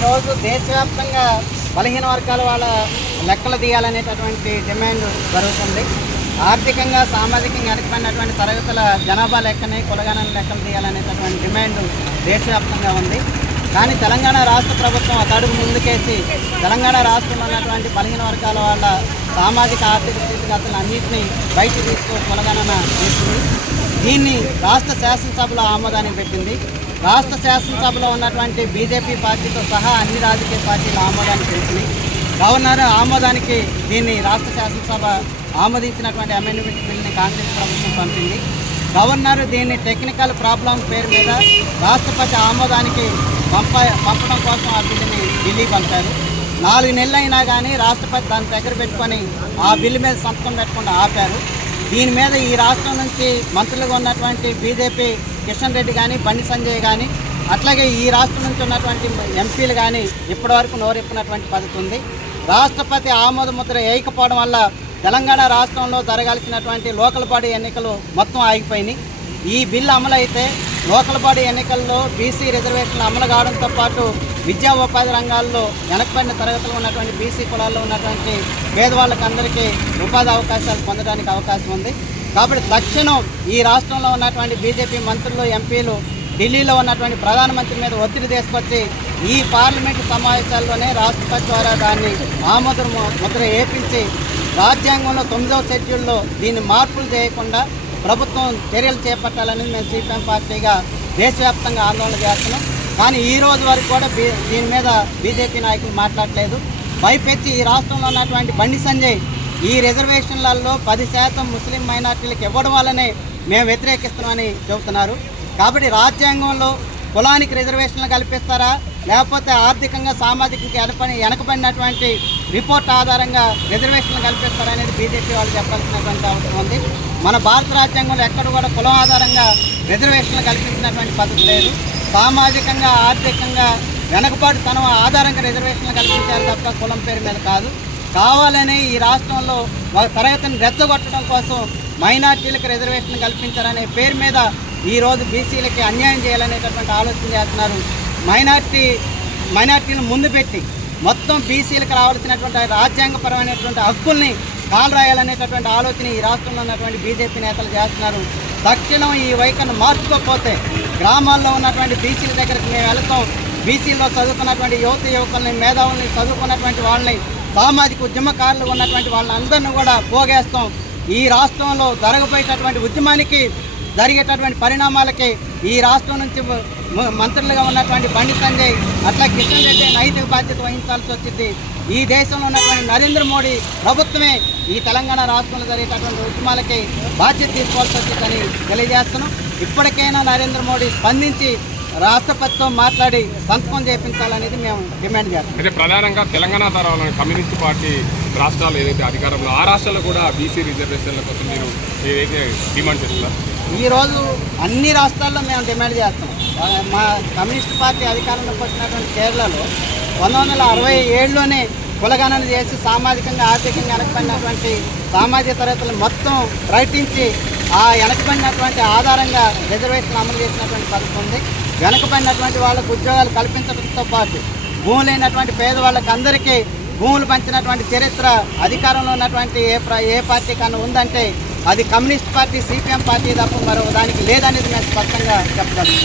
ఈరోజు దేశవ్యాప్తంగా బలహీన వర్గాల వాళ్ళ లెక్కలు తీయాలనేటటువంటి డిమాండ్ జరుగుతుంది. ఆర్థికంగా సామాజికంగా వెనకబడినటువంటి తరగతుల జనాభా లెక్కని కులగణన లెక్కలు తీయాలనేటటువంటి డిమాండ్ దేశవ్యాప్తంగా ఉంది. కానీ తెలంగాణ రాష్ట్ర ప్రభుత్వం ఒక అడుగు ముందుకేసి తెలంగాణ రాష్ట్రంలో ఉన్నటువంటి బలహీన వర్గాల వాళ్ళ సామాజిక ఆర్థిక స్థితిగతులను అన్నింటినీ బయటకు తీసుకో కులగణన చేసింది. దీన్ని రాష్ట్ర శాసనసభలో ఆమోదానికి పెట్టింది. రాష్ట్ర శాసనసభలో ఉన్నటువంటి బీజేపీ పార్టీతో సహా అన్ని రాజకీయ పార్టీలు ఆమోదానికి పెట్టింది. గవర్నర్ ఆమోదానికి దీన్ని రాష్ట్ర శాసనసభ ఆమోదించినటువంటి అమెండ్మెంట్ బిల్ని కాంగ్రెస్ ప్రభుత్వం పంపింది. గవర్నర్ దీన్ని టెక్నికల్ ప్రాబ్లం పేరు మీద రాష్ట్రపతి ఆమోదానికి పంపడం కోసం ఆ బిల్లుని ఢిల్లీ పంపారు. 4 నెలలు అయినా కానీ రాష్ట్రపతి దాని దగ్గర పెట్టుకొని ఆ బిల్లు మీద సంతకం పెట్టకుండా ఆపారు. దీని మీద ఈ రాష్ట్రం నుంచి మంత్రులుగా ఉన్నటువంటి బీజేపీ కిషన్ రెడ్డి కానీ బండి సంజయ్ కానీ అట్లాగే ఈ రాష్ట్రం నుంచి ఉన్నటువంటి ఎంపీలు కానీ ఇప్పటివరకు నోరెప్పినటువంటి పద్ధతి ఉంది. రాష్ట్రపతి ఆమోద ముద్ర వేయకపోవడం వల్ల తెలంగాణ రాష్ట్రంలో జరగాల్సినటువంటి లోకల్ బాడీ ఎన్నికలు మొత్తం ఆగిపోయినాయి. ఈ బిల్లు అమలైతే లోకల్ బాడీ ఎన్నికల్లో బీసీ రిజర్వేషన్లు అమలు కావడంతో పాటు విద్యా ఉపాధి రంగాల్లో వెనకబడిన తరగతులు ఉన్నటువంటి బీసీ కులాల్లో ఉన్నటువంటి పేదవాళ్ళకందరికీ ఉపాధి అవకాశాలు పొందడానికి అవకాశం ఉంది. కాబట్టి తక్షణం ఈ రాష్ట్రంలో ఉన్నటువంటి బీజేపీ మంత్రులు ఎంపీలు ఢిల్లీలో ఉన్నటువంటి ప్రధానమంత్రి మీద ఒత్తిడి తీసుకొచ్చి ఈ పార్లమెంటు సమావేశాల్లోనే రాష్ట్రపతి ద్వారా దాన్ని ఆమోద ముద్ర వేయించి రాజ్యాంగంలో 9వ షెడ్యూల్లో దీన్ని మార్పులు చేయకుండా ప్రభుత్వం చర్యలు చేపట్టాలని మేము సిపిఎం పార్టీగా దేశవ్యాప్తంగా ఆందోళన చేస్తున్నాం. కానీ ఈ రోజు వరకు కూడా దీని మీద బీజేపీ నాయకులు మాట్లాడలేదు. పైపెచ్చి ఈ రాష్ట్రంలో ఉన్నటువంటి బండి సంజయ్ ఈ రిజర్వేషన్లలో 10% ముస్లిం మైనార్టీలకు ఇవ్వడం వల్లనే మేము వ్యతిరేకిస్తున్నామని చెబుతున్నారు. కాబట్టి రాజ్యాంగంలో కులానికి రిజర్వేషన్లు కల్పిస్తారా లేకపోతే ఆర్థికంగా సామాజికంగా వెనకబడినటువంటి రిపోర్ట్ ఆధారంగా రిజర్వేషన్లు కల్పిస్తారా అనేది బీజేపీ వాళ్ళు చెప్పాల్సినటువంటి అవసరం ఉంది. మన భారత రాజ్యాంగంలో ఎక్కడ కూడా కులం ఆధారంగా రిజర్వేషన్లు కల్పించినటువంటి పద్ధతి లేదు. సామాజికంగా ఆర్థికంగా వెనకబాటుతనం ఆధారంగా రిజర్వేషన్లు కల్పించారు తప్ప కులం పేరు మీద కాదు. కావాలని ఈ రాష్ట్రంలో ఒక తరగతిని రెచ్చగొట్టడం కోసం మైనార్టీలకు రిజర్వేషన్ కల్పించారనే పేరు మీద ఈరోజు బీసీలకి అన్యాయం చేయాలనేటటువంటి ఆలోచన చేస్తున్నారు. మైనార్టీలను ముందు పెట్టి మొత్తం బీసీలకు రావాల్సినటువంటి రాజ్యాంగపరమైనటువంటి హక్కుల్ని కాలరాయాలనేటటువంటి ఆలోచన ఈ రాష్ట్రంలో ఉన్నటువంటి బీజేపీ నేతలు చేస్తున్నారు. తక్షణం ఈ వైఖరిని మార్చుకోకపోతే గ్రామాల్లో ఉన్నటువంటి బీసీల దగ్గరికి మేము వెళతాం. బీసీలో చదువుకున్నటువంటి యువకుల్ని మేధావుల్ని చదువుకున్నటువంటి వాళ్ళని సామాజిక ఉద్యమకారులు ఉన్నటువంటి వాళ్ళని అందరినీ కూడా పోగేస్తాం. ఈ రాష్ట్రంలో జరగబోయేటటువంటి ఉద్యమానికి జరిగేటటువంటి పరిణామాలకి ఈ రాష్ట్రం నుంచి మంత్రులుగా ఉన్నటువంటి బండి సంజయ్ అట్లా కిషన్ రెడ్డి నైతిక బాధ్యత వహించాల్సి వచ్చింది. ఈ దేశంలో ఉన్నటువంటి నరేంద్ర మోడీ ప్రభుత్వమే ఈ తెలంగాణ రాష్ట్రంలో జరిగేటటువంటి ఉద్యమాలకి బాధ్యత తీసుకోవాల్సి వచ్చిందని తెలియజేస్తున్నాం. ఇప్పటికైనా నరేంద్ర మోడీ స్పందించి రాష్ట్రపతితో మాట్లాడి సంతకం చేయించాలనేది మేము డిమాండ్ చేస్తాం. అంటే ప్రధానంగా తెలంగాణ తర్వాత కమ్యూనిస్ట్ పార్టీ రాష్ట్రాలు ఏదైతే అధికారంలో ఆ రాష్ట్రాల్లో కూడా బీసీ రిజర్వేషన్ల కోసం మీరు ఏదైతే డిమాండ్ చేస్తున్నారు? ఈరోజు అన్ని రాష్ట్రాల్లో మేము డిమాండ్ చేస్తాం. మా కమ్యూనిస్ట్ పార్టీ అధికారంలోకి వచ్చినటువంటి కేరళలో 1967లోనే కులగణన చేసి సామాజికంగా ఆర్థికంగా వెనకబడినటువంటి సామాజిక తరగతులు మొత్తం ప్రకటించి ఆ వెనకబడినటువంటి ఆధారంగా రిజర్వేషన్ అమలు చేసినటువంటి పద్ధతి ఉంది. వెనకబడినటువంటి వాళ్ళకు ఉద్యోగాలు కల్పించడంతో పాటు భూములు లేనటువంటి పేదవాళ్ళకి అందరికీ భూములు పంచినటువంటి చరిత్ర అధికారంలో ఉన్నటువంటి ఏ పార్టీ కన్నా ఉందంటే అది కమ్యూనిస్ట్ పార్టీ సిపిఎం పార్టీ తప్ప మరో దానికి లేదనేది మేము స్పష్టంగా చెప్పగలం.